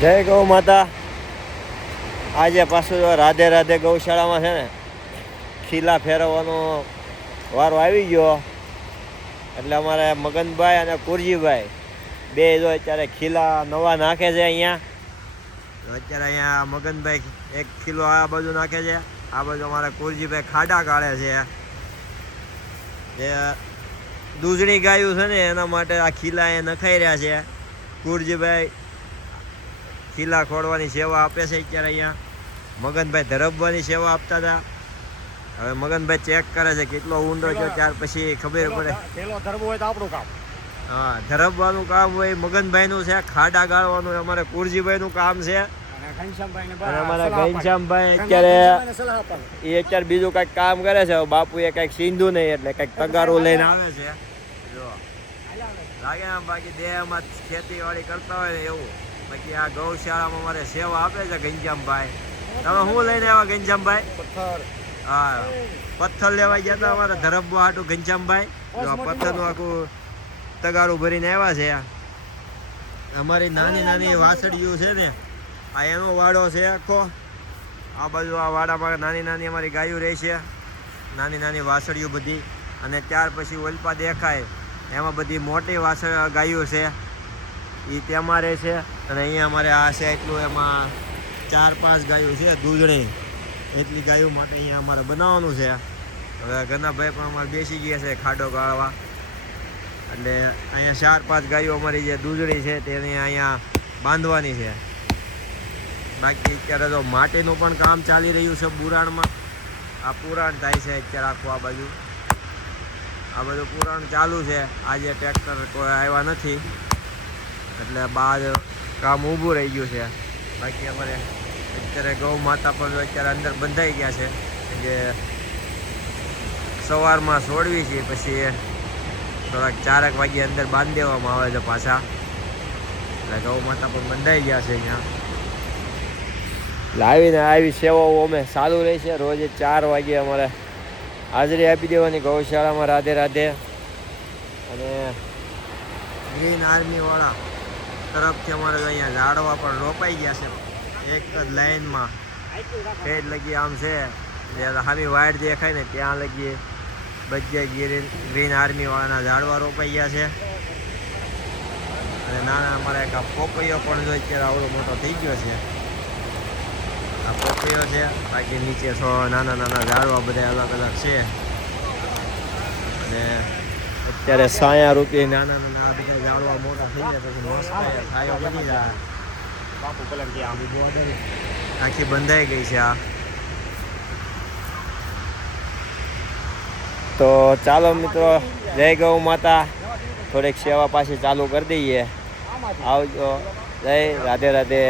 જય ગૌ માતા. આજે પાછું રાધે રાધે ગૌશાળામાં છે ને ખીલા ફેરવવાનો વારો આવી ગયો. એટલે અમારે મગનભાઈ અને કુરજીભાઈ બે જો અત્યારે ખીલા નવા નાખે છે. અહીંયા અત્યારે અહીંયા મગનભાઈ એક ખીલો આ બાજુ નાખે છે, આ બાજુ અમારે કુરજીભાઈ ખાડા કાઢે છે. જે દૂધણી ગાયું છે ને એના માટે આ ખીલા એ નખાઈ રહ્યા છે. કુરજીભાઈ ખીલા ખોડવાની સેવા આપે છે. અત્યારે અહીંયા મગનભાઈ ધરબવાની સેવા આપતા હતા. હવે મગનભાઈ ચેક કરે છે કેટલો ઊંડો છે, ત્યાર પછી ખબર પડે. ધરબો હોય તો આપણું કામ. હા, ધરબવાનું કામ હોય મગનભાઈનું છે, ખાડા ગાળવાનું અમારે કુરજીભાઈનું કામ છે. અને અમારા ઘનશ્યામભાઈ અત્યારે એ અત્યારે બીજું કંઈક કામ કરે છે. બાપુએ કંઈક સીંધું નહીં એટલે કંઈક તગારું લઈને આવે છે. જો લાગે આમ બાકી દેહમાં ખેતીવાડી કરતા હોય ને એવું. બાકી આ ગૌશાળામાં અમારે સેવા આપે છે ઘનશ્યામભાઈ. તમે શું લઈને આવ્યા ઘનશ્યામભાઈ? પથ્થર. હા, પથ્થર લેવા ગયા હતા અમારે ધરબવા હાટું ઘનશ્યામભાઈ. જો આ પથ્થરનું આખું તગારું ભરીને આવ્યા છે. અમારી નાની નાની વાસળીઓ છે ને, આ એનો વાડો છે આખો. આ બાજુ આ વાડામાં નાની નાની અમારી ગાયો રહે છે, નાની નાની વાસળીઓ બધી. અને ત્યાર પછી ઓલપા દેખાય એમાં બધી મોટી ગાયો છે, એ તેમાં રહે છે. અને અહીંયા અમારે આ છે એટલું, એમાં 4-5 ગાયો છે દૂધણી. એટલી ગાયો માટે અહીંયા અમારે બનાવવાનું છે. હવે ઘરના ભાઈ પણ અમારે બેસી ગયા છે ખાડો ગાળવા. એટલે અહીંયા 4-5 ગાયો અમારી જે દૂધણી છે તેને અહીંયા બાંધવાની છે. બાકી અત્યારે તો માટીનું પણ કામ ચાલી રહ્યું છે પુરાણમાં. આ પુરાણ થાય છે અત્યારે આખું. આ બધું પુરાણ ચાલુ છે. આજે ટ્રેક્ટર કોઈ આવ્યા નથી એટલે બહાર કામ ઊભું રહી ગયું છે. બાકી અમારે અત્યારે ગૌ માતા પણ અત્યારે અંદર બંધાઈ ગયા છે, જે સવારમાં છોડવી છે, પછી થોડાક 4 વાગ્યે અંદર બાંધી દેવામાં આવે છે પાછા. એટલે ગૌ માતા પણ બંધાઈ ગયા છે અહીંયા. લાવીને આવી સેવાઓ અમે ચાલુ રહી છે. રોજે 4 વાગ્યે અમારે હાજરી આપી દેવાની ગૌશાળામાં. રાધે રાધે. અને ગ્રીન આર્મીવાળા તરફથી અમારે અહીંયા ઝાડવા પણ રોપાઈ ગયા છે એક જ લાઈનમાં. તે જ લગી આમ છે, હામી વાયર દેખાય ને ત્યાં લગી બધી ગ્રીન આર્મીવાળાના ઝાડવા રોપાઈ ગયા છે. અને નાના અમારે એક પોપૈયો પણ જો અત્યારે આવડો મોટો થઈ ગયો છે. આ પોપૈયો છે. બાકી નીચે નાના નાના ઝાડવા બધા અલગ અલગ છે. અને અત્યારે સાયા રૂપી નાના નાના બધા ઝાડવા મોટા થઈ ગયા પછી મસ્ત છાયો બની જાય. બાપુ કલર આખી બંધાઈ ગઈ છે આ. તો ચાલો મિત્રો, જય ગૌ માતા. થોડીક સેવા પાછી ચાલુ કરી દઈએ. આવજો. જય રાધે રાધે.